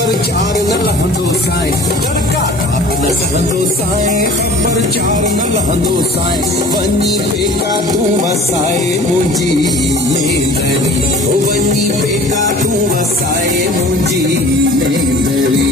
खबर चार न लहंदो साए दरका न सहंदो साए खबर चार न लहंदो साए वनी पेका तू वसाए मुंजी नेंदड़ी ओ वनी पेका तू वसाए मुंजी नेंदड़ी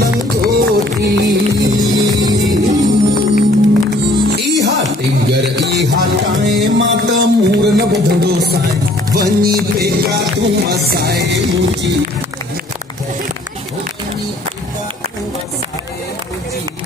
लंगोटी इहा टिंगर इहा टाइम मात मूर न बुधंदो साए वनी पेका तू वसाए मुंजी वनी पेका तू वसाए मुंजी